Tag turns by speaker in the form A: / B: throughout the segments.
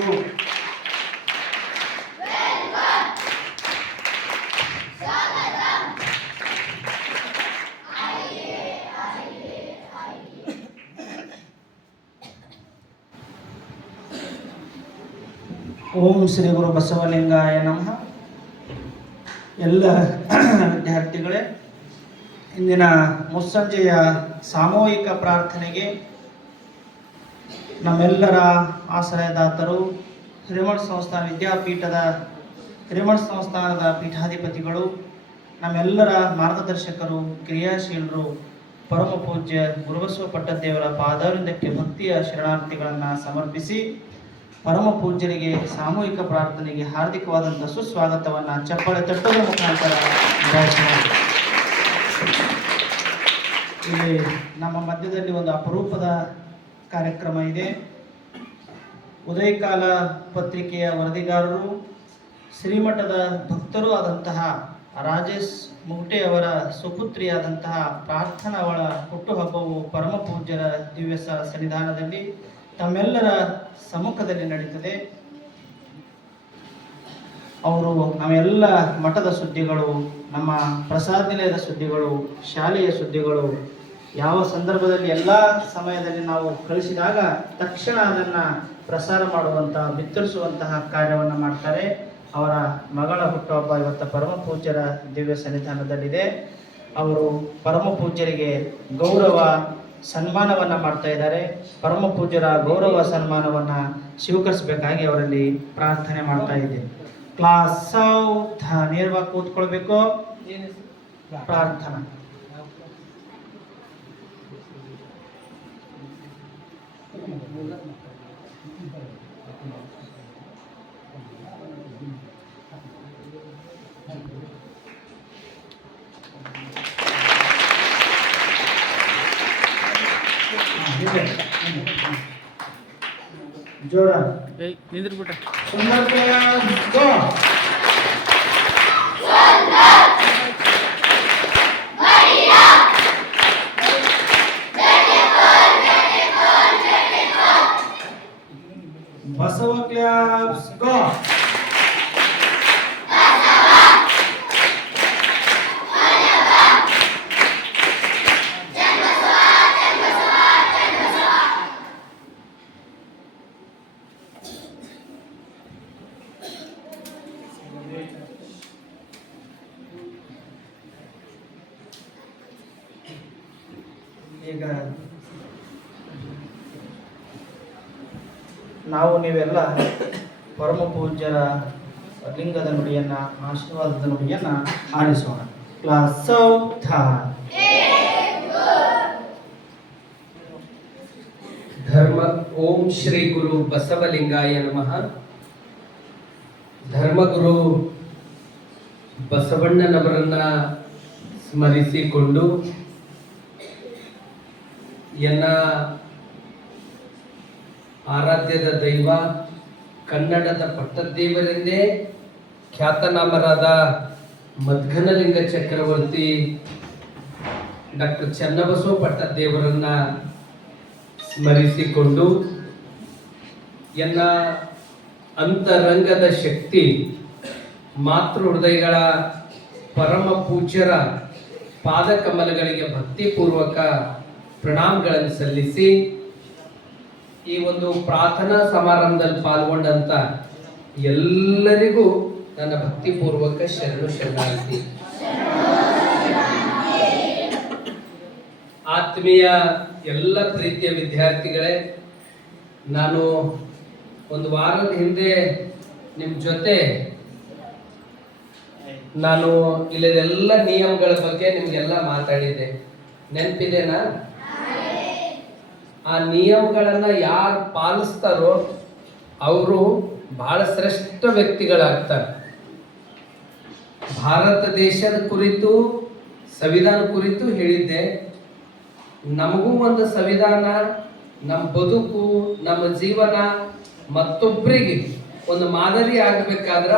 A: ಓಂ ಶ್ರೀ ಗುರು ಬಸವಲಿಂಗಾಯ ನಮಃ ಎಲ್ಲ ವಿದ್ಯಾರ್ಥಿಗಳೇ ಇಂದಿನ ಮುಸ್ಸಂಜೆಯ ಸಾಮೂಹಿಕ ಪ್ರಾರ್ಥನೆಗೆ ನಮ್ಮೆಲ್ಲರ ಆಶ್ರಯದಾತರು ಹಿರೇಮಠ ಸಂಸ್ಥಾನ ವಿದ್ಯಾಪೀಠದ ಹಿರೇಮಠ ಸಂಸ್ಥಾನದ ಪೀಠಾಧಿಪತಿಗಳು, ನಮ್ಮೆಲ್ಲರ ಮಾರ್ಗದರ್ಶಕರು, ಕ್ರಿಯಾಶೀಲರು, ಪರಮ ಪೂಜ್ಯ ಗುರುಬಸವ ಪಟ್ಟದೇವರ ಪಾದಾರಿಂದಕ್ಕೆ ಭಕ್ತಿಯ ಶರಣಾರ್ಥಿಗಳನ್ನು ಸಮರ್ಪಿಸಿ ಪರಮ ಪೂಜ್ಯರಿಗೆ ಸಾಮೂಹಿಕ ಪ್ರಾರ್ಥನೆಗೆ ಹಾರ್ದಿಕವಾದಂಥ ಸುಸ್ವಾಗತವನ್ನು ಚಪ್ಪಾಳೆ ತಟ್ಟುವ ಮುಖಾಂತರ. ಇಲ್ಲಿ ನಮ್ಮ ಮಧ್ಯದಲ್ಲಿ ಒಂದು ಅಪರೂಪದ ಕಾರ್ಯಕ್ರಮ ಇದೆ. ಉದಯಕಾಲ ಪತ್ರಿಕೆಯ ವರದಿಗಾರರು, ಶ್ರೀಮಠದ ಭಕ್ತರೂ ಆದಂತಹ ರಾಜೇಶ್ ಮುಗ್ಟೆ ಅವರ ಸುಪುತ್ರಿಯಾದಂತಹ ಪ್ರಾರ್ಥನಾವಳ ಹುಟ್ಟುಹಬ್ಬವು ಪರಮ ಪೂಜ್ಯರ ದಿವ್ಯ ಸನ್ನಿಧಾನದಲ್ಲಿ ತಮ್ಮೆಲ್ಲರ ಸಮ್ಮುಖದಲ್ಲಿ ನಡೀತದೆ ಅವರು ನಾವೆಲ್ಲ ಮಠದ ಸುದ್ದಿಗಳು, ನಮ್ಮ ಪ್ರಸಾದ ನಿಲಯದ ಸುದ್ದಿಗಳು, ಶಾಲೆಯ ಸುದ್ದಿಗಳು ಯಾವ ಸಂದರ್ಭದಲ್ಲಿ ಎಲ್ಲ ಸಮಯದಲ್ಲಿ ನಾವು ಕಳಿಸಿದಾಗ ತಕ್ಷಣ ಅದನ್ನು ಪ್ರಸಾರ ಮಾಡುವಂತಹ ಬಿತ್ತರಿಸುವಂತಹ ಕಾರ್ಯವನ್ನು ಮಾಡ್ತಾರೆ. ಅವರ ಮಗಳ ಹುಟ್ಟುಹಬ್ಬ ಇವತ್ತು ಪರಮ ಪೂಜ್ಯರ ದಿವ್ಯ ಸನ್ನಿಧಾನದಲ್ಲಿದೆ. ಅವರು ಪರಮ ಪೂಜ್ಯರಿಗೆ ಗೌರವ ಸನ್ಮಾನವನ್ನ ಮಾಡ್ತಾ ಇದ್ದಾರೆ. ಪರಮ ಪೂಜ್ಯರ ಗೌರವ ಸನ್ಮಾನವನ್ನ ಸ್ವೀಕರಿಸಬೇಕಾಗಿ ಅವರಲ್ಲಿ ಪ್ರಾರ್ಥನೆ ಮಾಡ್ತಾ ಇದ್ದೀನಿ ಕ್ಲಾಸ್ ನೇರವಾಗಿ ಕೂತ್ಕೊಳ್ಬೇಕು. ಪ್ರಾರ್ಥನಾ. जोड़ा निंद्र बेटा सुंदर गो ನೀವೆಲ್ಲ ಪರಮ ಪೂಜ್ಯರ ಲಿಂಗದ ನುಡಿಯನ್ನ, ಆಶೀರ್ವಾದದ ನುಡಿಯನ್ನ ಆಲಿಸೋಣ ಕ್ಲಾಸ್
B: ಧರ್ಮ ಓಂ ಶ್ರೀ ಗುರು ಬಸವಲಿಂಗಾಯ ನಮಃ. ಧರ್ಮಗುರು ಬಸವಣ್ಣನವರನ್ನ ಸ್ಮರಿಸಿಕೊಂಡು ಎನ್ನ ಆರಾಧ್ಯದ ದೈವ, ಕನ್ನಡದ ಪಟ್ಟದೇವರೆಂದೇ ಖ್ಯಾತನಾಮರಾದ ಮದ್ಘನಲಿಂಗ ಚಕ್ರವರ್ತಿ ಡಾಕ್ಟರ್ ಚನ್ನಬಸವ ಪಟ್ಟದೇವರನ್ನ ಸ್ಮರಿಸಿಕೊಂಡು ಎನ್ನ ಅಂತರಂಗದ ಶಕ್ತಿ, ಮಾತೃ ಹೃದಯಗಳ ಪರಮ ಪೂಜ್ಯರ ಪಾದಕಮಲಗಳಿಗೆ ಭಕ್ತಿಪೂರ್ವಕ ಪ್ರಣಾಮಗಳನ್ನು ಸಲ್ಲಿಸಿ ಈ ಒಂದು ಪ್ರಾರ್ಥನಾ ಸಮಾರಂಭದಲ್ಲಿ ಪಾಲ್ಗೊಂಡಂತ ಎಲ್ಲರಿಗೂ ನನ್ನ ಭಕ್ತಿಪೂರ್ವಕ ಶರಣು ಶರಣಾರ್ಥಿ. ಆತ್ಮೀಯ ಎಲ್ಲ ಪ್ರೀತಿಯ ವಿದ್ಯಾರ್ಥಿಗಳೇ, ನಾನು ಒಂದು ವಾರದ ಹಿಂದೆ ನಿಮ್ಮ ಜೊತೆ ನಾನು ಇಲ್ಲದೆಲ್ಲ ನಿಯಮಗಳ ಬಗ್ಗೆ ನಿಮ್ಗೆಲ್ಲ ಮಾತಾಡಿದ್ದೆ. ನೆನಪಿದೆನಾ? ಆ ನಿಯಮಗಳನ್ನ ಯಾರು ಪಾಲಿಸ್ತಾರೋ ಅವರು ಬಹಳ ಶ್ರೇಷ್ಠ ವ್ಯಕ್ತಿಗಳಾಗ್ತಾರೆ. ಭಾರತ ದೇಶದ ಕುರಿತು ಸಂವಿಧಾನ ಕುರಿತು ಹೇಳಿದ್ದೆ. ನಮಗೂ ಒಂದು ಸಂವಿಧಾನ ನಮ್ಮ ಬದುಕು, ನಮ್ಮ ಜೀವನ ಮತ್ತೊಬ್ಬರಿಗೆ ಒಂದು ಮಾದರಿ ಆಗಬೇಕಾದ್ರ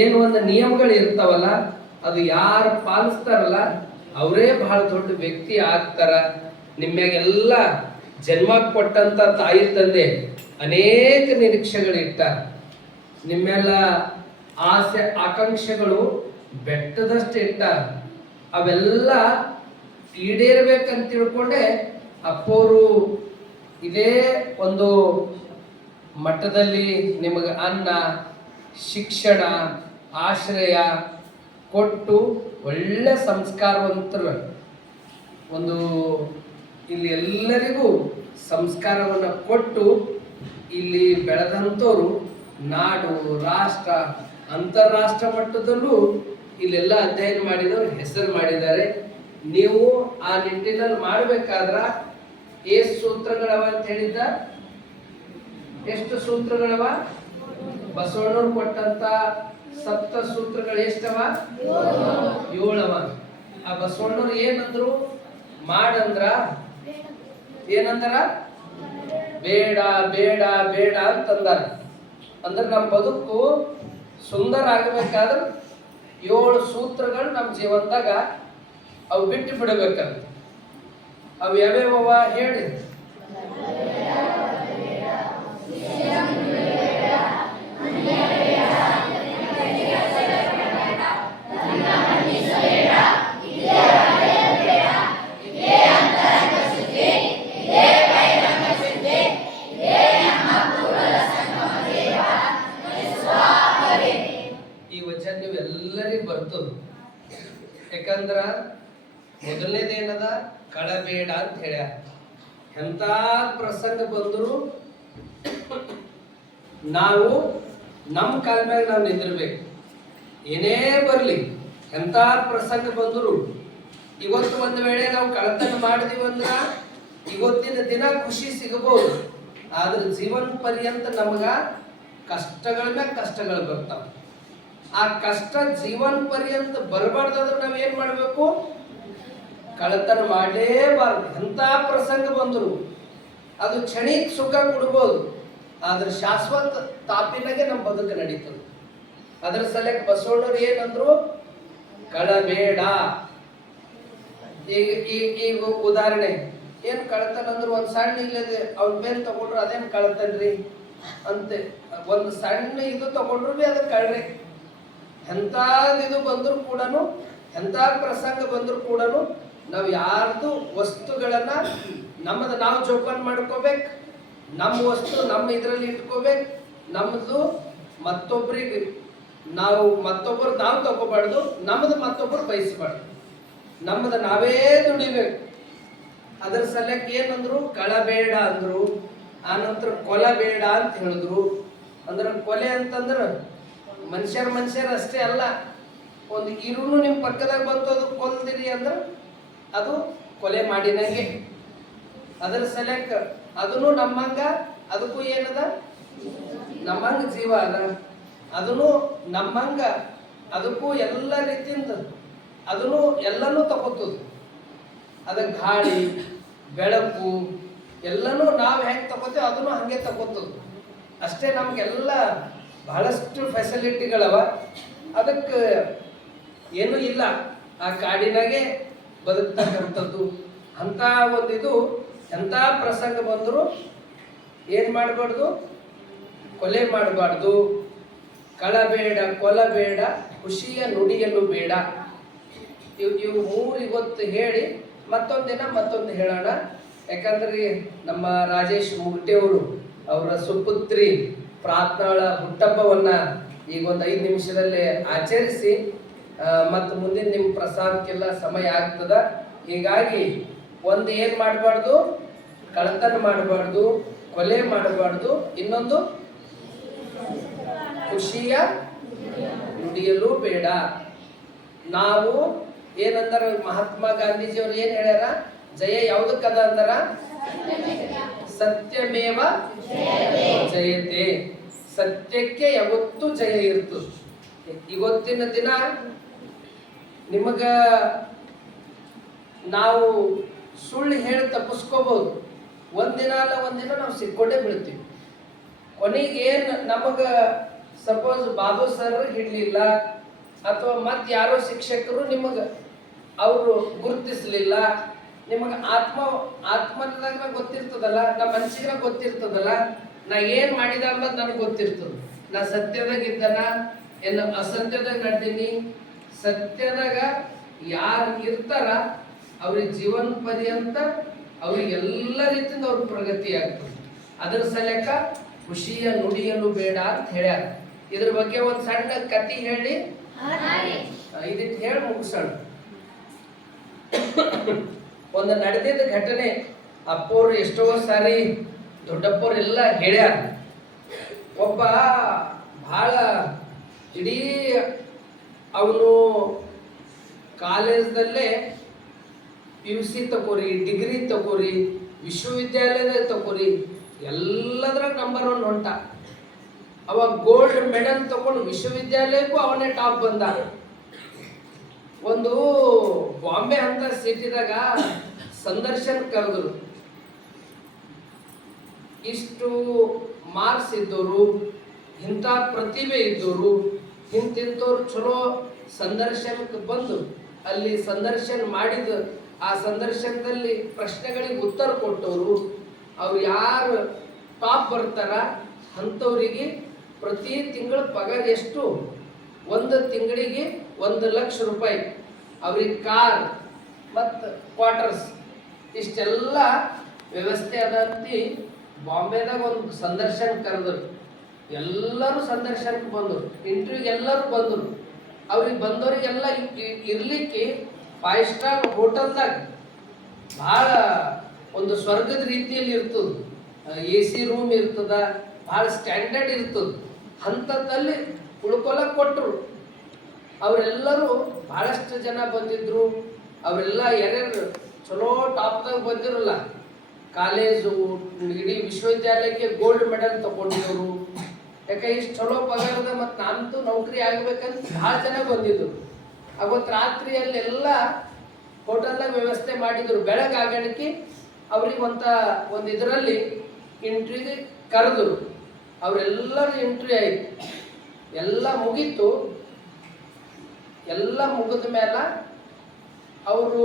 B: ಏನು ಒಂದು ನಿಯಮಗಳು ಇರ್ತಾವಲ್ಲ, ಅದು ಯಾರು ಪಾಲಿಸ್ತಾರಲ್ಲ, ಅವರೇ ಬಹಳ ದೊಡ್ಡ ವ್ಯಕ್ತಿ ಆಗ್ತಾರ. ನಿಮ್ಮ್ಯಾಗೆಲ್ಲ ಜನ್ಮ ಕೊಟ್ಟಂತ ತಾಯಿ ತಂದೆ ಅನೇಕ ನಿರೀಕ್ಷೆಗಳಿಟ್ಟ ನಿಮ್ಮೆಲ್ಲ ಆಸೆ, ಆಕಾಂಕ್ಷೆಗಳು ಬೆಟ್ಟದಷ್ಟು ಇಟ್ಟ ಅವೆಲ್ಲ ಈಡೇರ್ಬೇಕಂತ ತಿಳ್ಕೊಂಡೆ ಅಪ್ಪೋರು ಇದೇ ಒಂದು ಮಟ್ಟದಲ್ಲಿ ನಿಮಗೆ ಅನ್ನ, ಶಿಕ್ಷಣ, ಆಶ್ರಯ ಕೊಟ್ಟು ಒಳ್ಳೆ ಸಂಸ್ಕಾರವಂತರು. ಒಂದು ಇಲ್ಲಿ ಎಲ್ಲರಿಗೂ ಸಂಸ್ಕಾರವನ್ನು ಕೊಟ್ಟು ಇಲ್ಲಿ ಬೆಳೆದಂಥವರು ನಾಡು ರಾಷ್ಟ್ರ ಅಂತಾರಾಷ್ಟ್ರ ಮಟ್ಟದಲ್ಲೂ ಇಲ್ಲೆಲ್ಲ ಅಧ್ಯಯನ ಮಾಡಿದವರು ಹೆಸರು ಮಾಡಿದ್ದಾರೆ. ನೀವು ಆ ನಿಟ್ಟಿನಲ್ಲಿ ಮಾಡಬೇಕಾದ್ರ ಎಷ್ಟು ಸೂತ್ರಗಳವ ಅಂತ ಹೇಳಿದ್ದ? ಎಷ್ಟು ಸೂತ್ರಗಳವ? ಬಸವಣ್ಣವ್ರು ಕೊಟ್ಟಂತ ಸಪ್ತ ಸೂತ್ರಗಳು ಎಷ್ಟವ? ಏಳವ. ಆ ಬಸವಣ್ಣವ್ರು ಏನಂದ್ರು? ಮಾಡಂದ್ರ ಏನಂದ್ರ? ಬೇಡ ಬೇಡ ಬೇಡ ಅಂತಂದಾರ. ಅಂದ್ರೆ ನಮ್ಮ ಬದುಕು ಸುಂದರ ಆಗಬೇಕಾದ್ರೆ ಏಳು ಸೂತ್ರಗಳು ನಮ್ಮ ಜೀವನದಾಗ ಅವು ಬಿಟ್ಟು ಬಿಡಬೇಕಂತ. ಅವು ಯಾವ್ಯಾವ ಹೇಳಿ? ಮೊದಲನೇದೇನದ ಕಳಬೇಡ ಅಂತ ಹೇಳ್ಯಾರ. ಎಂತ ಪ್ರಸಂಗ ಬಂದರೂ ನಾವು ನಮ್ಮ ಕಾಲ ಮೇಲೆ ನಾವು ನಿಂದಿರ್ಬೇಕು. ಏನೇ ಬರಲಿ, ಎಂತ ಪ್ರಸಂಗ ಬಂದರೂ, ಇವತ್ತು ಒಂದು ವೇಳೆ ನಾವು ಕಳತನ ಮಾಡಿದೀವಿ ಅಂದ್ರ ಇವತ್ತಿನ ದಿನ ಖುಷಿ ಸಿಗಬಹುದು. ಆದ್ರೆ ಜೀವನ ಪರ್ಯಂತ ನಮಗ ಕಷ್ಟಗಳ ಮೇಲೆ ಕಷ್ಟಗಳು ಬರ್ತಾವ. ಆ ಕಷ್ಟ ಜೀವನ ಪರ್ಯಂತ ಬರಬಾರ್ದಾದ್ರೆ ನಾವೇನ್ ಮಾಡ್ಬೇಕು? ಕಳತನ ಮಾಡಲೇಬಾರದು. ಎಂಥ ಪ್ರಸಂಗ ಬಂದರು? ಅದು ಕ್ಷಣಿಕ ಸುಖ ಕೊಡ್ಬೋದು. ಆದ್ರೆ ಶಾಶ್ವತ ತಾಪಿನಾಗೆ ನಮ್ಮ ಬದುಕು ನಡೀತದೆ. ಅದ್ರ ಸಲಕ್ಕೆ ಬಸವಣ್ಣವ್ರು ಏನಂದ್ರು? ಕಳಬೇಡ ಈಗ ಈಗ ಈಗ ಉದಾಹರಣೆ, ಏನು ಕಳತನ ಅಂದ್ರೆ ಒಂದು ಸಣ್ಣ ಇಲ್ಲದೆ ಅವ್ನ ಮೇಲೆ ತಗೊಂಡ್ರು ಅದೇನು ಕಳತನ್ರಿ ಅಂತೆ, ಒಂದು ಸಣ್ಣ ಇದು ತಗೊಂಡ್ರು ಭೀ ಅದ ಕಳ್ರಿ. ಎಂಥದ್ದು ಇದು ಬಂದರೂ ಕೂಡ ಎಂತ ಪ್ರಸಂಗ ಬಂದರೂ ಕೂಡನು ನಾವು ಯಾರ್ದು ವಸ್ತುಗಳನ್ನ ನಮ್ಮದು ನಾವು ಜೋಪಾನ ಮಾಡ್ಕೋಬೇಕು, ನಮ್ಮ ವಸ್ತು ನಮ್ಮ ಇದರಲ್ಲಿ ಇಟ್ಕೋಬೇಕು ನಮ್ಮದು ಮತ್ತೊಬ್ಬರಿಗೆ ನಾವು ಮತ್ತೊಬ್ಬರು ನಾವು ತಗೋಬಾರ್ದು ನಮ್ಮದು ಮತ್ತೊಬ್ಬರು ಬಯಸಬಾರ್ದು. ನಮ್ಮದು ನಾವೇ ದುಡಿಬೇಕು. ಅದ್ರ ಸಲಕ್ಕೆ ಏನಂದ್ರು ಕಳಬೇಡ ಅಂದ್ರು ಆನಂತರ ಕೊಲಬೇಡ ಅಂತ ಹೇಳಿದ್ರು. ಅಂದ್ರೆ ಕೊಲೆ ಅಂತಂದ್ರೆ ಮನುಷ್ಯರ ಮನುಷ್ಯರ ಅಷ್ಟೇ ಅಲ್ಲ, ಒಂದು ಇರುನು ನಿಮ್ಮ ಪಕ್ಕದಾಗ ಬಂತು, ಅದು ಕೊಲ್ದಿರಿ ಅಂದ್ರ ಅದು ಕೊಲೆ ಮಾಡಿನಂಗೆ ಅದರ ಸಲಕ್ಕ ಅದನ್ನು ನಮ್ಮಂಗ, ಅದಕ್ಕೂ ಏನದ? ನಮ್ಮಂಗ ಜೀವ ಅದ. ಅದನ್ನು ನಮ್ಮಂಗ, ಅದಕ್ಕೂ ಎಲ್ಲ ರೀತಿಯಿಂದ ಅದನ್ನು ಎಲ್ಲನೂ ತಗೋತದ ಅದ ಗಾಳಿ, ಬೆಳಕು, ಎಲ್ಲನೂ ನಾವು ಹೆಂಗೆ ತಗೋತೀವಿ ಅದನ್ನು ಹಂಗೆ ತಗೋತದ ಅಷ್ಟೇ ನಮಗೆಲ್ಲ ಬಹಳಷ್ಟು ಫೆಸಿಲಿಟಿಗಳವ ಅದಕ್ಕೆ ಏನೂ ಇಲ್ಲ. ಆ ಕಾಡಿನಾಗೆ ಬದುಕ್ತಕ್ಕಂಥದ್ದು. ಅಂಥ ಇದು ಎಂಥ ಪ್ರಸಂಗ ಬಂದರೂ ಏನು ಮಾಡಬಾರ್ದು? ಕೊಲೆ ಮಾಡಬಾರ್ದು. ಕಳಬೇಡ, ಕೊಲಬೇಡ, ಖುಷಿಯ ನುಡಿಯಲು ಬೇಡ. ಇವ್ ಇವು ಮೂರು ಇವತ್ತು ಹೇಳಿ ಮತ್ತೊಂದಿನ ಮತ್ತೊಂದು ಹೇಳೋಣ. ಯಾಕಂದ್ರೆ ನಮ್ಮ ರಾಜೇಶ್ ಮುಗಟೆಯವರು ಅವರ ಸುಪುತ್ರಿ ಪ್ರಾರ್ಥನಾಳ ಹುಟ್ಟಪ್ಪವನ್ನು ಈಗ ಒಂದು ಐದು ನಿಮಿಷದಲ್ಲಿ ಆಚರಿಸಿ ಮತ್ತು ಮುಂದಿನ ನಿಮ್ಮ ಪ್ರಸಾದಕ್ಕೆಲ್ಲ ಸಮಯ ಆಗ್ತದ. ಹೀಗಾಗಿ ಒಂದು ಏನು ಮಾಡಬಾರ್ದು? ಕಳತನ ಮಾಡಬಾರ್ದು, ಕೊಲೆ ಮಾಡಬಾರ್ದು, ಇನ್ನೊಂದು ಖುಷಿಯ ನುಡಿಯಲು ಬೇಡ. ನಾವು ಏನಂತಾರ ಮಹಾತ್ಮ ಗಾಂಧೀಜಿಯವ್ರು ಏನು ಹೇಳ್ಯಾರ? ಜಯ ಯಾವುದಕ್ಕದ ಅಂತಾರ? ಸತ್ಯಮೇವ ಜಯತೆ. ಸತ್ಯಕ್ಕೆ ಯಾವತ್ತೂ ಜಯ ಇರ್ತದೆ. ಇವತ್ತಿನ ದಿನ ನಿಮಗ ನಾವು ಸುಳ್ಳು ಹೇಳಿ ತಪ್ಪಿಸ್ಕೋಬಹುದು ಒಂದಿನ ಅಲ್ಲ, ಒಂದಿನ ನಾವು ಸಿಕ್ಕೊಂಡೇ ಬಿಡ್ತೀವಿ ಕೊನೆಗೆ ಏನು ನಮಗೆ ಸಪೋಸ್ ಬಾಬು ಸರ್ ಹಿಡಲಿಲ್ಲ, ಅಥವಾ ಮತ್ತೆ ಯಾರೋ ಶಿಕ್ಷಕರು ನಿಮಗೆ ಅವರು ಗುರುತಿಸಲಿಲ್ಲ, ನಿಮಗೆ ಆತ್ಮ ಆತ್ಮದಾಗ ಗೊತ್ತಿರ್ತದಲ್ಲ ನಮ್ಮ ಮನ್ಸಿಗೆ ಗೊತ್ತಿರ್ತದಲ್ಲ, ನಾ ಏನು ಮಾಡಿದ ಅನ್ನೋದು ನನಗೆ ಗೊತ್ತಿರ್ತದೆ. ನಾ ಸತ್ಯದಾಗ ಇದ್ದನ ಏನು ಅಸತ್ಯದಾಗ ನಡ್ದೀನಿ ಸತ್ಯದಾಗ ಯಾರು ಇರ್ತಾರ ಅವ್ರಿಗೆ ಜೀವನ ಪರ್ಯಂತ ಅವ್ರಿಗೆ ಎಲ್ಲ ರೀತಿಯಿಂದ ಅವ್ರ ಪ್ರಗತಿ ಆಗ್ತದೆ. ಅದ್ರ ಸಲಕ ಖುಷಿಯ ನುಡಿಯಲು ಬೇಡ ಅಂತ ಹೇಳ್ಯಾರ. ಇದ್ರ ಬಗ್ಗೆ ಒಂದು ಸಣ್ಣ ಕತಿ ಹೇಳಿ. ಇದಕ್ಕೆ ಹೇಳಿ ಮುಗಿಸೋಣ. ಒಂದು ನಡೆದಿದ್ದ ಘಟನೆ ಅಪ್ಪವ್ರು ಎಷ್ಟೋ ಸಾರಿ ದೊಡ್ಡಪ್ಪವ್ರು ಎಲ್ಲ ಹೇಳ್ಯಾರ. ಒಬ್ಬ ಬಹಳ ಇಡೀ ಅವನು ಕಾಲೇಜ್ದಲ್ಲೇ ಪಿ ಯು ಸಿ ತಗೋರಿ ಡಿಗ್ರಿ ತಗೋರಿ ವಿಶ್ವವಿದ್ಯಾಲಯದಾಗ ತಗೋರಿ ಎಲ್ಲದ್ರಾಗ ನಂಬರ್ ಒನ್ ಹೊಂಟ. ಅವಾಗ ಗೋಲ್ಡ್ ಮೆಡಲ್ ತಗೊಂಡು ವಿಶ್ವವಿದ್ಯಾಲಯಕ್ಕೂ ಅವನೇ ಟಾಪ್ ಬಂದ. ಒಂದು ಬಾಂಬೆ ಅಂತ ಸಿಟಿದಾಗ ಸಂದರ್ಶನ ಕರೆದ್ರು. ಇಷ್ಟು ಮಾರ್ಕ್ಸ್ ಇದ್ದವರು ಇಂಥ ಪ್ರತಿಭೆ ಇದ್ದವರು ಇಂತಿಂಥವ್ರು ಚಲೋ ಸಂದರ್ಶನಕ್ಕೆ ಬಂದು ಅಲ್ಲಿ ಸಂದರ್ಶನ ಮಾಡಿದ, ಆ ಸಂದರ್ಶನದಲ್ಲಿ ಪ್ರಶ್ನೆಗಳಿಗೆ ಉತ್ತರ ಕೊಟ್ಟವರು, ಅವ್ರು ಯಾರು ಟಾಪ್ ಬರ್ತಾರ, ಅಂಥವ್ರಿಗೆ ಪ್ರತಿ ತಿಂಗಳ ಪಗಾರ ಎಷ್ಟು? ಒಂದು ತಿಂಗಳಿಗೆ ಒಂದು ಲಕ್ಷ ರೂಪಾಯಿ. ಅವ್ರಿಗೆ ಕಾರ್ ಮತ್ತು ಕ್ವಾರ್ಟರ್ಸ್, ಇಷ್ಟೆಲ್ಲ ವ್ಯವಸ್ಥೆ ಅದಂತಿ ಬಾಂಬೆದಾಗ ಒಂದು ಸಂದರ್ಶನ ಕರೆದ್ರು. ಎಲ್ಲರೂ ಸಂದರ್ಶನಕ್ಕೆ ಬಂದರು. ಇಂಟರ್ವ್ಯೂಗೆ ಎಲ್ಲರೂ ಬಂದರು. ಅವ್ರಿಗೆ ಬಂದವರಿಗೆಲ್ಲ ಇರಲಿಕ್ಕೆ ಫೈವ್ ಸ್ಟಾರ್ ಹೋಟೆಲ್ದಾಗ ಭಾಳ ಒಂದು ಸ್ವರ್ಗದ ರೀತಿಯಲ್ಲಿ ಇರ್ತದೆ. ಎ ಸಿ ರೂಮ್ ಇರ್ತದ, ಭಾಳ ಸ್ಟ್ಯಾಂಡರ್ಡ್ ಇರ್ತದ. ಅಂಥದ್ದಲ್ಲಿ ಉಳ್ಕೊಲ್ಲ ಕೊಟ್ಟರು ಅವರೆಲ್ಲರೂ ಭಾಳಷ್ಟು ಜನ ಬಂದಿದ್ರು. ಅವರೆಲ್ಲ ಯಾರ್ಯಾರು ಚಲೋ ಟಾಪ್ದಾಗ ಬಂದಿರಲ್ಲ. ಕಾಲೇಜು, ಇಡೀ ವಿಶ್ವವಿದ್ಯಾಲಯಕ್ಕೆ ಗೋಲ್ಡ್ ಮೆಡಲ್ ತಗೊಂಡಿರೋರು. ಯಾಕೆ ಇಷ್ಟು ಚಲೋ ಪಗಾರದ ಮತ್ತು ನಾನಂತೂ ನೌಕರಿ ಆಗ್ಬೇಕಂತ ಭಾಳ ಜನ ಬಂದಿದ್ರು. ಅವತ್ತು ರಾತ್ರಿಯಲ್ಲೆಲ್ಲ ಹೋಟೆಲ್ನಾಗ ವ್ಯವಸ್ಥೆ ಮಾಡಿದ್ರು. ಬೆಳಗಾಗಣಿಕೆ ಅವ್ರಿಗೆ ಒಂತ ಒಂದು ಇದರಲ್ಲಿ ಇಂಟ್ರಿಗೆ ಕರೆದ್ರು. ಅವರೆಲ್ಲರೂ ಇಂಟ್ರಿ ಆಯ್ತು. ಎಲ್ಲ ಮುಗೀತು. ಎಲ್ಲ ಮುಗಿದ ಮೇಲೆ ಅವರು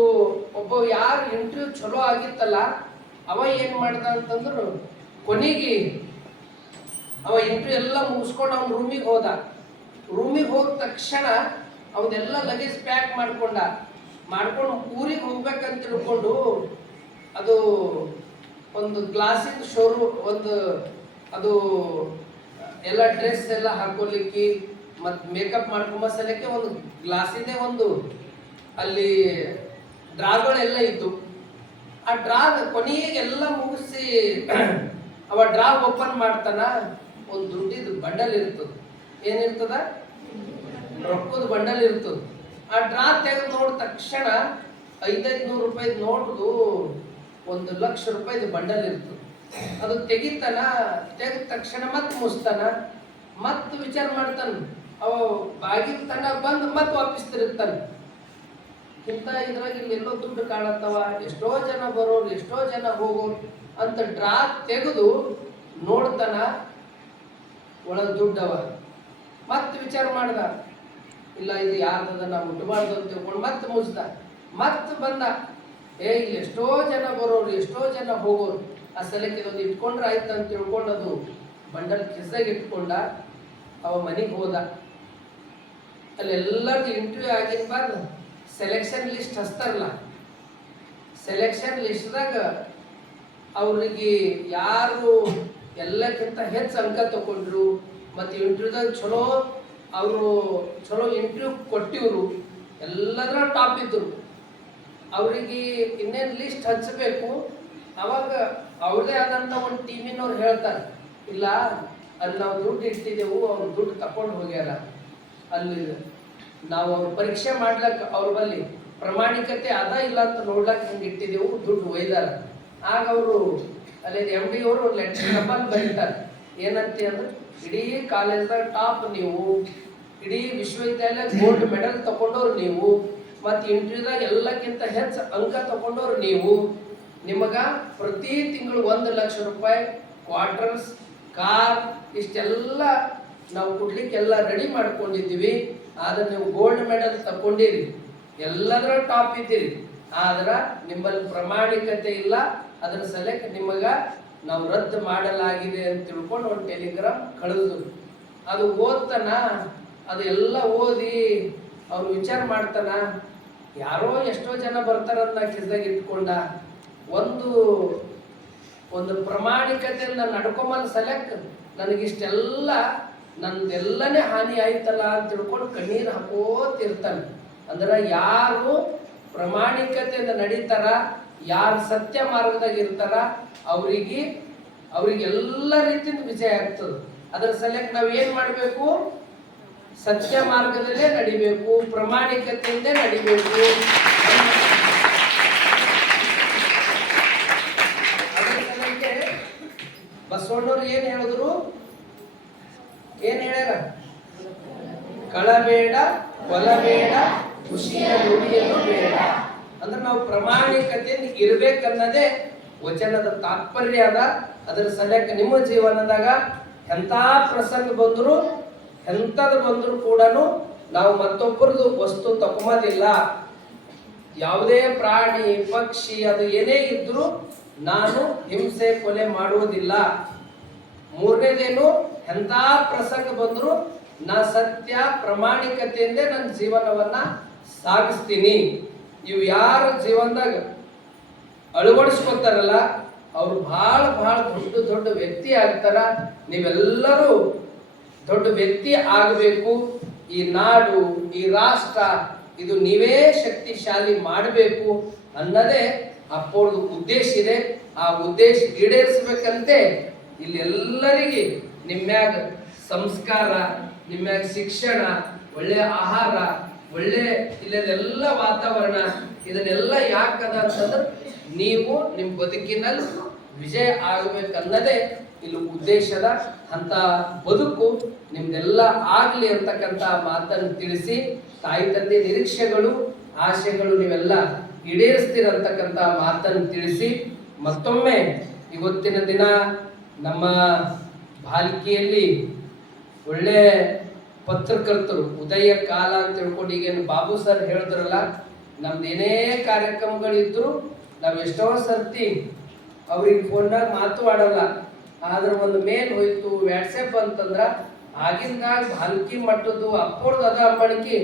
B: ಒಬ್ಬ ಯಾರು ಇಂಟರ್ವ್ಯೂ ಚಲೋ ಆಗಿತ್ತಲ್ಲ, ಅವ ಏನು ಮಾಡ್ದ ಅಂತಂದ್ರು ಕೊನೆಗೆ ಅವ ಇಂಟರ್ವ್ಯೂ ಎಲ್ಲ ಮುಗಿಸ್ಕೊಂಡು ಅವ್ನ ರೂಮಿಗೆ ಹೋದ. ರೂಮಿಗೆ ಹೋದ ತಕ್ಷಣ ಅವನ್ನೆಲ್ಲ ಲಗೇಜ್ ಪ್ಯಾಕ್ ಮಾಡ್ಕೊಂಡ. ಮಾಡ್ಕೊಂಡು ಊರಿಗೆ ಹೋಗ್ಬೇಕಂತ ತಿಳ್ಕೊಂಡು ಅದು ಒಂದು ಗ್ಲಾಸಿನ ಶೋರೂಮ್ ಒಂದು ಅದು ಎಲ್ಲ ಡ್ರೆಸ್ ಎಲ್ಲ ಹಾಕೊಳ್ಲಿಕ್ಕೆ ಮತ್ತು ಮೇಕಪ್ ಮಾಡ್ಕೊಂಬ ಸಲಕ್ಕೆ ಒಂದು ಗ್ಲಾಸಿಂದೇ ಒಂದು ಅಲ್ಲಿ ಡ್ರಾಗಳೆಲ್ಲ ಇತ್ತು ಆ ಡ್ರಾ ಕೊನೆಗೆ ಎಲ್ಲ ಮುಗಿಸಿ ಅವ ಡ್ರಾ ಓಪನ್ ಮಾಡ್ತಾನ. ಒಂದು ದುಡ್ಡಿದ ಬಂಡಲ್ ಇರ್ತದೆ. ಏನಿರ್ತದ ರೊಕ್ಕದ ಬಂಡಲ್ ಇರ್ತದೆ. ಆ ಡ್ರಾ ತೆಗೆದು ನೋಡಿದ ತಕ್ಷಣ ಐದೈದು ನೂರು ರೂಪಾಯಿ ನೋಟ್ದು ಒಂದು ಲಕ್ಷ ರೂಪಾಯಿದು ಬಂಡಲ್ ಇರ್ತದೆ. ಅದು ತೆಗಿತಾನ, ತೆಗೆದ ತಕ್ಷಣ ಮತ್ತೆ ಮುಸ್ತಾನ ಮತ್ತೆ ವಿಚಾರ ಮಾಡ್ತಾನ. ಅವ ಬಾಗಿಲು ತನ ಬಂದು ಮತ್ತೆ ವಾಪಸ್ ತಿರುಗ್ತಾನೆ. ಇಂಥ ಇದ್ರಾಗ ಇಲ್ಲಿ ಎಲ್ಲೋ ದುಡ್ಡು ಕಾಣತ್ತವ, ಎಷ್ಟೋ ಜನ ಬರೋರು, ಎಷ್ಟೋ ಜನ ಹೋಗೋರು ಅಂತ ಡ್ರಾ ತೆಗೆದು ನೋಡ್ತಾನ. ಒಳಗೆ ದುಡ್ಡವ ಮತ್ತೆ ವಿಚಾರ ಮಾಡ್ದ. ಇಲ್ಲ, ಇದು ಯಾರ್ದದ ನಾವು ಮುಟ್ಟಬಾರ್ದು ಅಂತ ತಿಳ್ಕೊಂಡು ಮತ್ತೆ ಮುಚ್ಚಿದ ಮತ್ತೆ ಬಂದ. ಏ, ಇಲ್ಲಿ ಎಷ್ಟೋ ಜನ ಬರೋರು, ಎಷ್ಟೋ ಜನ ಹೋಗೋರು, ಆ ಸಲಕ್ಕೆ ಒಂದು ಇಟ್ಕೊಂಡ್ರೆ ಆಯ್ತು ಅಂತ ತಿಳ್ಕೊಂಡು ಅದು ಬಂಡಲ್ ಕೆಸಾಗಿ ಇಟ್ಕೊಂಡ, ಅವ ಮನೆಗೆ ಹೋದ. ಅಲ್ಲಿ ಎಲ್ಲರದು ಇಂಟರ್ವ್ಯೂ ಆಗಿನ ಬಾದ್ ಸೆಲೆಕ್ಷನ್ ಲಿಸ್ಟ್ ಹಚ್ತಾರಲ್ಲ. ಸೆಲೆಕ್ಷನ್ ಲಿಸ್ಟ್ದಾಗ ಅವ್ರಿಗೆ ಯಾರು ಎಲ್ಲಕ್ಕಿಂತ ಹೆಚ್ಚು ಅಂಕ ತಗೊಂಡ್ರು. ಮತ್ತು ಇಂಟರ್ವ್ಯೂದಾಗ ಚಲೋ ಅವರು ಚಲೋ ಇಂಟರ್ವ್ಯೂ ಕೊಟ್ಟಿವ್ರು. ಎಲ್ಲದರ ಟಾಪ್ ಇದ್ದರು. ಅವರಿಗೆ ಇನ್ನೇನು ಲಿಸ್ಟ್ ಹಚ್ಚಬೇಕು ಅವಾಗ ಅವ್ರದೇ ಆದಂಥ ಒಂದು ಟೀಮಿನವ್ರು ಹೇಳ್ತಾರೆ. ಇಲ್ಲ, ಅಲ್ಲಿ ನಾವು ದುಡ್ಡು ಇಟ್ಟಿದ್ದೆವು, ಅವ್ರು ದುಡ್ಡು ತಕೊಂಡು ಹೋಗ್ಯಾರ. ಅಲ್ಲಿ ನಾವು ಅವ್ರ ಪರೀಕ್ಷೆ ಮಾಡ್ಲಕ್ಕ ಅವ್ರ ಬಳಿ ಪ್ರಾಮಾಣಿಕತೆ ಅದ ಇಲ್ಲ ಅಂತ ನೋಡ್ಲಕ್ಕ ಹಿಂಗೆ ಇಟ್ಟಿದ್ದೆವು, ದುಡ್ಡು ಒಯ್ದಾರ. ಆಗ ಅವರು ಅಲ್ಲಿ ಎಂ ಡಿ ಅವರು ಲೆಟರ್ ಡಬ್ಬಲ್ ಬರೀತಾರೆ. ಏನಂತ ಅಂದ್ರೆ ಇಡೀ ಕಾಲೇಜ್ದಾಗ ಟಾಪ್ ನೀವು, ಇಡೀ ವಿಶ್ವವಿದ್ಯಾಲಯ ಗೋಲ್ಡ್ ಮೆಡಲ್ ತಗೊಂಡವ್ರು ನೀವು, ಮತ್ತು ಇಂಟರ್ವ್ಯೂದಾಗ ಎಲ್ಲಕ್ಕಿಂತ ಹೆಚ್ಚು ಅಂಕ ತಗೊಂಡವ್ರು ನೀವು, ನಿಮಗ ಪ್ರತಿ ತಿಂಗಳು ಒಂದು ಲಕ್ಷ ರೂಪಾಯಿ ಕ್ವಾರ್ಟರ್ಸ್ ಕಾರ್ ಇಷ್ಟೆಲ್ಲ ನಾವು ಕೊಡ್ಲಿಕ್ಕೆಲ್ಲ ರೆಡಿ ಮಾಡ್ಕೊಂಡಿದ್ದೀವಿ. ಆದ್ರೆ ನೀವು ಗೋಲ್ಡ್ ಮೆಡಲ್ ತಗೊಂಡಿರಿ. ಎಲ್ಲದರ ಟಾಪ್ ಇದ್ದೀರಿ. ಆದ್ರೆ ನಿಮ್ಮಲ್ಲಿ ಪ್ರಾಮಾಣಿಕತೆ ಇಲ್ಲ. ಅದ್ರ ಸಲಕ್ಕೆ ನಿಮಗೆ ನಾವು ರದ್ದು ಮಾಡಲಾಗಿದೆ ಅಂತ ತಿಳ್ಕೊಂಡು ಒಂದು ಟೆಲಿಗ್ರಾಮ್ ಕಳೆದು. ಅದು ಓದ್ತಾನ, ಅದು ಎಲ್ಲ ಓದಿ ಅವ್ರು ವಿಚಾರ ಮಾಡ್ತಾನ, ಯಾರೋ ಎಷ್ಟೋ ಜನ ಬರ್ತಾರಂತ ಕಿಸ್ದಾಗ ಇಟ್ಕೊಂಡ. ಒಂದು ಒಂದು ಪ್ರಾಮಾಣಿಕತೆಯಿಂದ ನಡ್ಕೊಂಬಲ್ ಸಲಕ್ ನನಗಿಷ್ಟೆಲ್ಲ ನಂದೆಲ್ಲನೇ ಹಾನಿ ಆಯ್ತಲ್ಲ ಅಂತ ತಿಳ್ಕೊಂಡು ಕಣ್ಣೀರು ಹಾಕೋತಿರ್ತಾನೆ. ಅಂದ್ರೆ ಯಾರು ಪ್ರಾಮಾಣಿಕತೆಯಿಂದ ನಡೀತಾರ ಯಾರು ಸತ್ಯ ಮಾರ್ಗದಾಗ ಇರ್ತಾರ, ಅವರಿಗೆ, ಅವ್ರಿಗೆ ಎಲ್ಲ ರೀತಿಯಿಂದ ವಿಜಯ ಆಗ್ತದೆ. ಅದರ ಸಲಕ್ಕೆ ನಾವು ಏನ್ ಮಾಡಬೇಕು? ಸತ್ಯ ಮಾರ್ಗದಲ್ಲೇ ನಡಿಬೇಕು, ಪ್ರಾಮಾಣಿಕತೆಯಿಂದ ನಡಿಬೇಕು. ಬಸವಣ್ಣವ್ರು ಏನ್ ಹೇಳಿದ್ರು? ಏನ್ ಹೇಳ್ಯಾರ? ಕಳಬೇಡ ಕೊಲಬೇಡ ಖುಷಿಯ ನುಡಿಯನ್ನು ಬೇಡ. ಅಂದ್ರೆ ನಾವು ಪ್ರಾಮಾಣಿಕತೆಯಿಂದ ಇರ್ಬೇಕನ್ನೋದೇ ವಚನದ ತಾತ್ಪರ್ಯ ಅದ. ಅದರ ಸಲಕ್ಕೆ ನಿಮ್ಮ ಜೀವನದಾಗ ಎಂಥ ಪ್ರಸಂಗ ಬಂದರೂ ಎಂಥದ್ದು ಬಂದರೂ ಕೂಡ ನಾವು ಮತ್ತೊಬ್ಬರದು ವಸ್ತು ತಗೊಂಬೋದಿಲ್ಲ ಯಾವುದೇ ಪ್ರಾಣಿ, ಪಕ್ಷಿ, ಅದು ಏನೇ ಇದ್ರೂ ನಾನು ಹಿಂಸೆ ಕೊಲೆ ಮಾಡುವುದಿಲ್ಲ. ಮೂರನೇದೇನು, ಎಂಥ ಪ್ರಸಂಗ ಬಂದರೂ ನಾ ಸತ್ಯ ಪ್ರಾಮಾಣಿಕತೆಯಿಂದ ನನ್ನ ಜೀವನವನ್ನ ಸಾಗಿಸ್ತೀನಿ. ಇವು ಯಾರ ಜೀವನದಾಗ ಅಳವಡಿಸ್ಕೊತಾರಲ್ಲ, ಅವರು ಬಹಳ ಬಹಳ ದೊಡ್ಡ ದೊಡ್ಡ ವ್ಯಕ್ತಿ ಆಗ್ತಾರ. ನೀವೆಲ್ಲರೂ ದೊಡ್ಡ ವ್ಯಕ್ತಿ ಆಗಬೇಕು. ಈ ನಾಡು, ಈ ರಾಷ್ಟ್ರ, ಇದು ನೀವೇ ಶಕ್ತಿಶಾಲಿ ಮಾಡಬೇಕು ಅನ್ನೋದೇ ಅಪ್ಪೋರ್ದು ಉದ್ದೇಶ ಇದೆ. ಆ ಉದ್ದೇಶ ಈಡೇರಿಸ್ಬೇಕಂತೆ ಇಲ್ಲಿ ಎಲ್ಲರಿಗೆ ನಿಮ್ಮ್ಯಾಗ ಸಂಸ್ಕಾರ ನಿಮ್ಮ್ಯಾಗ ಶಿಕ್ಷಣ ಒಳ್ಳೆಯ ಆಹಾರ ಒಳ್ಳೆ ಇಲ್ಲದೆಲ್ಲ ವಾತಾವರಣ, ಇದನ್ನೆಲ್ಲ ಯಾಕದ ಅಂತಂದ್ರೆ ನೀವು ನಿಮ್ಮ ಬದುಕಿನಲ್ಲಿ ವಿಜಯ ಆಗಬೇಕನ್ನದೇ ಇಲ್ಲಿ ಉದ್ದೇಶದ ಅಂತ ಬದುಕು ನಿಮ್ದೆಲ್ಲ ಆಗ್ಲಿ ಅಂತಕ್ಕಂತ ಮಾತನ್ನು ತಿಳಿಸಿ, ತಾಯಿ ತಂದೆ ನಿರೀಕ್ಷೆಗಳು ಆಶೆಗಳು ನೀವೆಲ್ಲ ಈಡೇರಿಸ್ತೀರಂತಕ್ಕಂಥ ಮಾತನ್ನು ತಿಳಿಸಿ, ಮತ್ತೊಮ್ಮೆ ಇವತ್ತಿನ ದಿನ ನಮ್ಮ ಬಾಲಿಕೆಯಲ್ಲಿ ಒಳ್ಳೆ ಪತ್ರಕರ್ತರು, ಉದಯ ಕಾಲ ಅಂತ ತಿಳ್ಕೊಂಡು ಈಗೇನು ಬಾಬು ಸರ್ ಹೇಳಿದ್ರಲ್ಲ, ನಮ್ದು ಏನೇ ಕಾರ್ಯಕ್ರಮಗಳಿದ್ರು ನಾವು ಎಷ್ಟೋ ಸರ್ತಿ ಅವ್ರಿಗೆ ಫೋನ್ನಾಗ ಮಾತು ಆಡಲ್ಲ. ಆದ್ರೆ ಒಂದು ಮೇಲ್ ಹೋಯ್ತು ವ್ಯಾಟ್ಸಪ್ ಅಂತಂದ್ರ ಆಗಿಂದಾಗ ಭಾಲ್ಕಿ ಮಟ್ಟದ್ದು ಅಪ್ಪೋರ್ದು ಅದ ಅಂಬಳಿಕೆ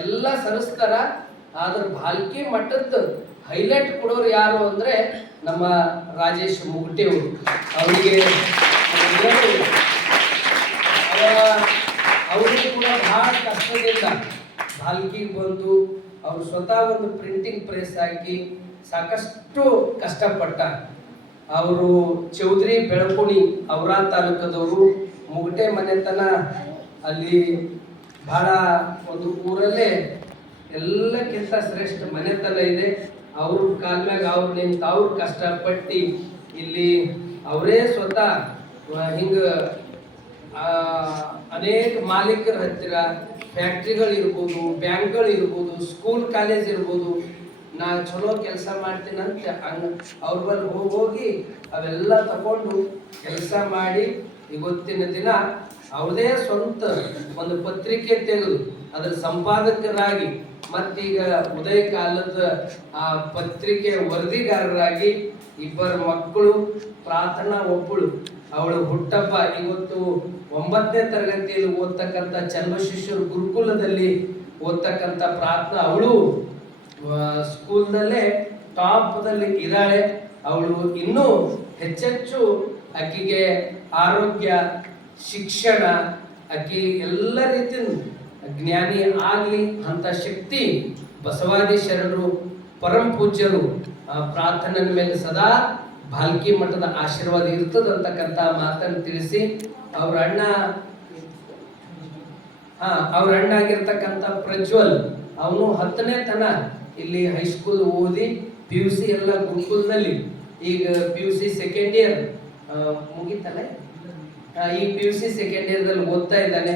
B: ಎಲ್ಲ ಸರಿಸ್ತಾರ. ಆದ್ರೆ ಭಾಲ್ಕಿ ಮಟ್ಟದ್ದು ಹೈಲೈಟ್ ಕೊಡೋರು ಯಾರು ಅಂದ್ರೆ ನಮ್ಮ ರಾಜೇಶ್ ಮುಗುಟಿ ಅವರು ಅವರಿಗೆ ಅವರಿಗೆ ಕೂಡ ಬಹಳ ಕಷ್ಟದಿಂದ ಬಾಲ್ಕಿಗೆ ಬಂದು ಅವರು ಸ್ವತಃ ಒಂದು ಪ್ರಿಂಟಿಂಗ್ ಪ್ರೆಸ್ ಹಾಕಿ ಸಾಕಷ್ಟು ಕಷ್ಟಪಟ್ಟ. ಅವರು ಚೌಧರಿ ಬೆಳಕುಣಿ ಅವರ ತಾಲೂಕದವರು ಮುಗಟೆ ಮನೆತನ ಅಲ್ಲಿ ಬಹಳ ಒಂದು ಊರಲ್ಲೇ ಎಲ್ಲಕ್ಕಿಂತ ಶ್ರೇಷ್ಠ ಮನೆತನ ಇದೆ. ಅವ್ರ ಕಾಲ ಮ್ಯಾಗ ಅವ್ರು ನಿಂತು ಅವ್ರು ಕಷ್ಟಪಟ್ಟು ಇಲ್ಲಿ ಅವರೇ ಸ್ವತಃ ಹಿಂಗೆ ಅನೇಕ ಮಾಲೀಕರ ಹತ್ತಿರ ಫ್ಯಾಕ್ಟ್ರಿಗಳು ಇರ್ಬೋದು ಬ್ಯಾಂಕ್ಗಳು ಇರ್ಬೋದು ಸ್ಕೂಲ್ ಕಾಲೇಜ್ ಇರ್ಬೋದು. ನಾ ಚಲೋ ಕೆಲಸ ಮಾಡ್ತೀನಂತ. ಹಂಗ ಅವ್ರ ಬಳಿ ಹೋಗಿ ಹೋಗಿ ಅವೆಲ್ಲ ತಗೊಂಡು ಕೆಲಸ ಮಾಡಿ ಇವತ್ತಿನ ದಿನ ಅವ್ರದೇ ಸ್ವಂತ ಒಂದು ಪತ್ರಿಕೆ ತೆಗೆದು ಅದರ ಸಂಪಾದಕರಾಗಿ ಮತ್ತೀಗ ಉದಯ ಕಾಲದ ಆ ಪತ್ರಿಕೆ ವರದಿಗಾರರಾಗಿ ಇಬ್ಬರು ಮಕ್ಕಳು ಪ್ರಾರ್ಥನಾ ಒಬ್ಬಳು. ಅವಳು ಹುಟ್ಟಪ್ಪ, ಇವತ್ತು ಒಂಬತ್ತನೇ ತರಗತಿಯಲ್ಲಿ ಓದ್ತಕ್ಕಂಥ ಚನ್ನಬಸವೇಶ್ವರ ಗುರುಕುಲದಲ್ಲಿ ಓದ್ತಕ್ಕಂಥ ಪ್ರಾರ್ಥನಾ ಅವಳು ಸ್ಕೂಲ್ನಲ್ಲೇ ಟಾಪ್ದಲ್ಲಿ ಇದ್ದಾಳೆ. ಅವಳು ಇನ್ನೂ ಹೆಚ್ಚೆಚ್ಚು ಆಕೆಗೆ ಆರೋಗ್ಯ, ಶಿಕ್ಷಣ ಆಕೆ ಎಲ್ಲ ರೀತಿಯ ಜ್ಞಾನಿ ಆಗಲಿ ಅಂತ ಶಕ್ತಿ ಬಸವಾದಿ ಶರಣರು ಪೂಜ್ಯರು ಪ್ರಾರ್ಥನೆ ಮೇಲೆ ಸದಾ ಭಾಲ್ಕಿ ಮಠದ ಆಶೀರ್ವಾದ ಇರ್ತದಂತಕ್ಕಂಥ ಮಾತನ್ನು ತಿಳಿಸಿ ಅವ್ರ ಅಣ್ಣ, ಹಾ, ಅವ್ರ ಅಣ್ಣ ಆಗಿರ್ತಕ್ಕಂಥ ಪ್ರಜ್ವಲ್, ಅವನು ಹತ್ತನೇ ತನ ಇಲ್ಲಿ ಹೈಸ್ಕೂಲ್ ಓದಿ ಪಿ ಯು ಸಿ ಎಲ್ಲ ಗುರುಕುಲದಲ್ಲಿ. ಈಗ P U C second year ಮುಗಿತಲ್ಲ? ಈ ಪಿ ಯು ಸಿ ಸೆಕೆಂಡ್ ಇಯರ್ದಲ್ಲಿ ಓದ್ತಾ ಇದ್ದಾನೆ.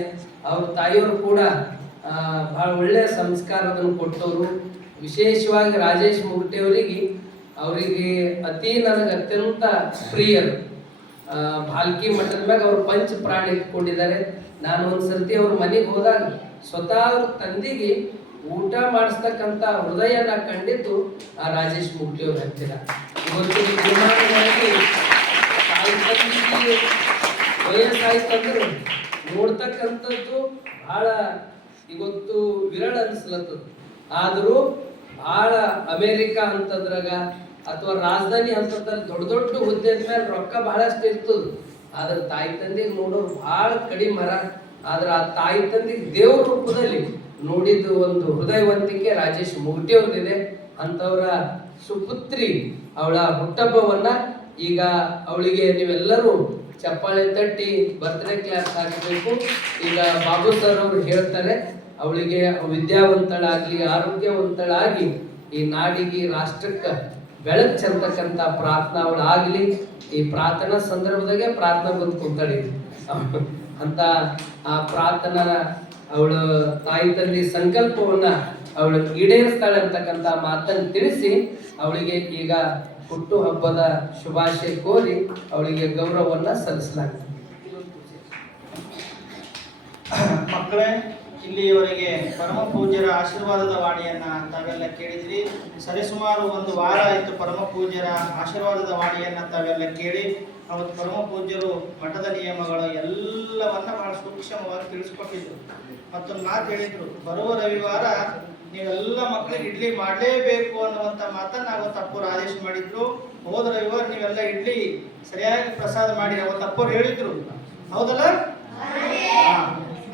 B: ಅವ್ರ ತಾಯಿಯವರು ಕೂಡ ಭಾಳ ಒಳ್ಳೆಯ ಸಂಸ್ಕಾರವನ್ನು ಕೊಟ್ಟವರು. ವಿಶೇಷವಾಗಿ ರಾಜೇಶ್ ಮುಗುಟೆಯವರಿಗೆ ಅವರಿಗೆ ಅತಿ ನನಗೆ ಅತ್ಯಂತ ಪ್ರಿಯರು. ಭಾಲ್ಕಿ ಮಠದ ಮ್ಯಾಗ ಅವ್ರು ಪಂಚ ಪ್ರಾಣಿ ಇಟ್ಕೊಂಡಿದ್ದಾರೆ. ನಾನು ಒಂದು ಸರ್ತಿ ಅವ್ರ ಮನೆಗೆ ಹೋದಾಗ ಸ್ವತಃ ಅವ್ರ ತಂದಿಗೆ ಊಟ ಮಾಡಿಸ್ತಕ್ಕಂತ ನಾ ಕಂಡಿದ್ದು ಆ ರಾಜೇಶ್ ಮುಖ್ಯ ಅವ್ರ ಹತ್ತಿರ. ಇವತ್ತು ವಯಸ್ಸಾಯ್ತಂದ್ರೆ ನೋಡ್ತಕ್ಕಂಥದ್ದು ಬಹಳ ಇವತ್ತು ವಿರಳ ಅನಿಸ್ಲತ್ತದ. ಆದರೂ ಬಹಳ ಅಮೇರಿಕಾ ಅಂತದ್ರಾಗ ಅಥವಾ ರಾಜಧಾನಿ ಅಂತದಲ್ಲಿ ದೊಡ್ಡ ದೊಡ್ಡ ಹುದ್ದೆ ಮೇಲೆ ರೊಕ್ಕ ಬಹಳಷ್ಟು ಇರ್ತದ. ಆದ್ರೆ ತಾಯಿ ತಂದೆಗೆ ನೋಡೋರು ಬಹಳ ಕಡಿಮೆ ಮರ. ಆದ್ರೆ ಆ ತಾಯಿ ತಂದೆಗೆ ದೇವ್ರ ರೂಪದಲ್ಲಿ ನೋಡಿದ ಒಂದು ಹೃದಯವಂತಿಕೆ ರಾಜೇಶ್ ಮುಗ್ಟಿ ಅವ್ರದಿದೆ ಅಂತವರ ಸುಪುತ್ರಿ ಅವಳ ಹುಟ್ಟಹಬ್ಬವನ್ನ ಈಗ ಅವಳಿಗೆ ನೀವೆಲ್ಲರೂ ಚಪ್ಪಾಳೆ ತಟ್ಟಿ ಬರ್ತ್ಡೇ ಕ್ಲಾಸ್ ಹಾಕಬೇಕು. ಈಗ ಬಾಬು ಸರ್ ಅವರು ಹೇಳ್ತಾರೆ, ಅವಳಿಗೆ ವಿದ್ಯಾವಂತಳಾಗ್ಲಿ, ಆರೋಗ್ಯವಂತಳಾಗಿ ಈ ನಾಡಿಗೆ ರಾಷ್ಟ್ರಕ್ಕೆ ಬೆಳಕು ಚೆಲ್ತಕ್ಕಂಥ ಪ್ರಾರ್ಥನಾ ಅವಳು ಆಗ್ಲಿ ಈ ಪ್ರಾರ್ಥನಾ ಸಂದರ್ಭದಾಗೆ ಪ್ರಾರ್ಥನಾ ಬಂದು ಕುಂತಾಳೆ. ಅಂತ ಆ ಪ್ರಾರ್ಥನಾ ಅವಳ ತಾಯಿ ತಂದೆ ಸಂಕಲ್ಪವನ್ನ ಅವಳು ಈಡೇರಿಸ್ತಾಳೆ ಅಂತಕ್ಕಂಥ ಮಾತನ್ನು ತಿಳಿಸಿ ಅವಳಿಗೆ ಈಗ ಹುಟ್ಟು ಹಬ್ಬದ ಶುಭಾಶಯ ಕೋರಿ ಅವಳಿಗೆ ಗೌರವವನ್ನ ಸಲ್ಲಿಸಲಾಗ್ತದೆ.
A: ಇಲ್ಲಿಯವರೆಗೆ ಪರಮ ಪೂಜ್ಯರ ಆಶೀರ್ವಾದದ ವಾಣಿಯನ್ನ ತಾವೆಲ್ಲ ಕೇಳಿದ್ರಿ. ಸರಿಸುಮಾರು ಒಂದು ವಾರ ಆಯಿತು ಪರಮ ಪೂಜ್ಯರ ಆಶೀರ್ವಾದದ ವಾಣಿಯನ್ನ ತಾವೆಲ್ಲ ಕೇಳಿ ಅವತ್ತು ಪರಮ ಪೂಜ್ಯರು ಮಠದ ನಿಯಮಗಳು ಎಲ್ಲವನ್ನ ಬಹಳ ಸೂಕ್ಷ್ಮವಾಗಿ ತಿಳಿಸ್ಕೊಟ್ಟಿದ್ರು. ಮತ್ತೊಂದು ಮಾತು ಹೇಳಿದ್ರು ಬರುವ ರವಿವಾರ ನೀವೆಲ್ಲ ಮಕ್ಕಳಿಗೆ ಇಡ್ಲಿ ಮಾಡಲೇಬೇಕು ಅನ್ನುವಂಥ ಮಾತನ್ನ ಅವತ್ತು ಅಪ್ಪರು ಆದೇಶ ಮಾಡಿದ್ರು. ಹೋದ ರವಿವಾರ ನೀವೆಲ್ಲ ಇಡ್ಲಿ ಸರಿಯಾಗಿ ಪ್ರಸಾದ ಮಾಡಿ ಅವತ್ತು ಅಪ್ಪರು ಹೇಳಿದ್ರು. ಹೌದಲ್ಲ.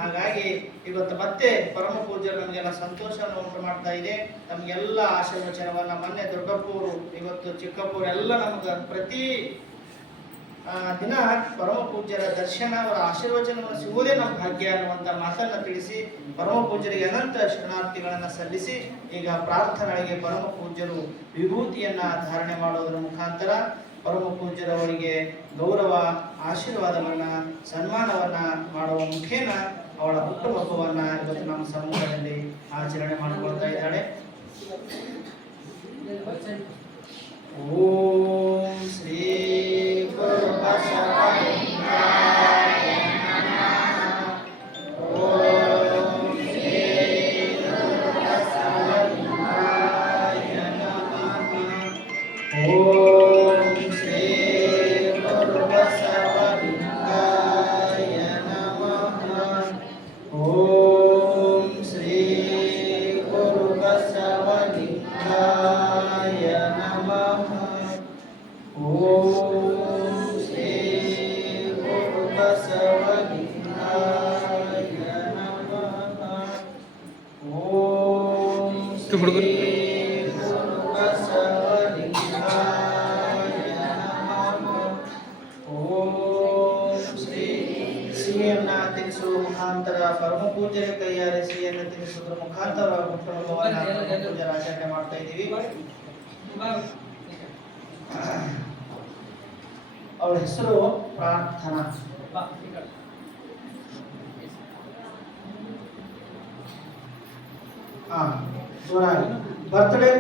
A: ಹಾಗಾಗಿ ಇವತ್ತು ಮತ್ತೆ ಪರಮ ಪೂಜ್ಯರು ನಮಗೆಲ್ಲ ಸಂತೋಷವನ್ನು ಉಂಟು ಮಾಡ್ತಾ ಇದೆ. ನಮಗೆಲ್ಲ ಆಶೀರ್ವಚನವನ್ನು ಮೊನ್ನೆ ದೊಡ್ಡಪ್ಪೂರು, ಇವತ್ತು ಚಿಕ್ಕಪ್ಪೂರು ಎಲ್ಲ ನಮ್ಗೆ ಪ್ರತಿ ದಿನ ಪರಮ ಪೂಜ್ಯರ ದರ್ಶನ, ಅವರ ಆಶೀರ್ವಚನವನ್ನು ಸಿಗುವುದೇ ನಮ್ಮ ಭಾಗ್ಯ ಅನ್ನುವಂಥ ಮಾತನ್ನ ತಿಳಿಸಿ, ಪರಮ ಪೂಜ್ಯರಿಗೆ ಅನಂತ ಶರಣಾರ್ಥಿಗಳನ್ನು ಸಲ್ಲಿಸಿ, ಈಗ ಪ್ರಾರ್ಥನೆಗಳಿಗೆ ಪರಮ ಪೂಜ್ಯರು ವಿಭೂತಿಯನ್ನ ಧಾರಣೆ ಮಾಡುವುದರ ಮುಖಾಂತರ ಪರಮ ಪೂಜ್ಯರವರಿಗೆ ಗೌರವ, ಆಶೀರ್ವಾದವನ್ನ, ಸನ್ಮಾನವನ್ನ ಮಾಡುವ ಮುಖೇನ ಅವಳ ಹುಟ್ಟುಹಬ್ಬವನ್ನ ಇವತ್ತು ನಮ್ಮ ಸಮೂಹದಲ್ಲಿ ಆಚರಣೆ ಮಾಡಿಕೊಳ್ತಾ ಇದ್ದಾಳೆ. ಓಂ ಶ್ರೀ ಹಾ ಜೋರಾಗಿ ಬರ್ತ್ಡೇ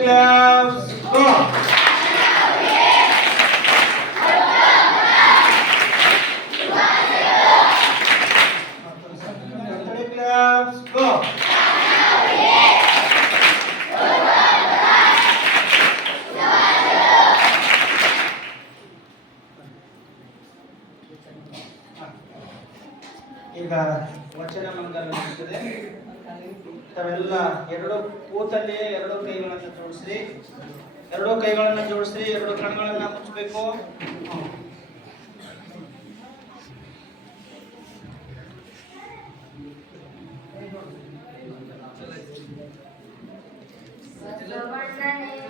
A: Lord, Lord, Lord,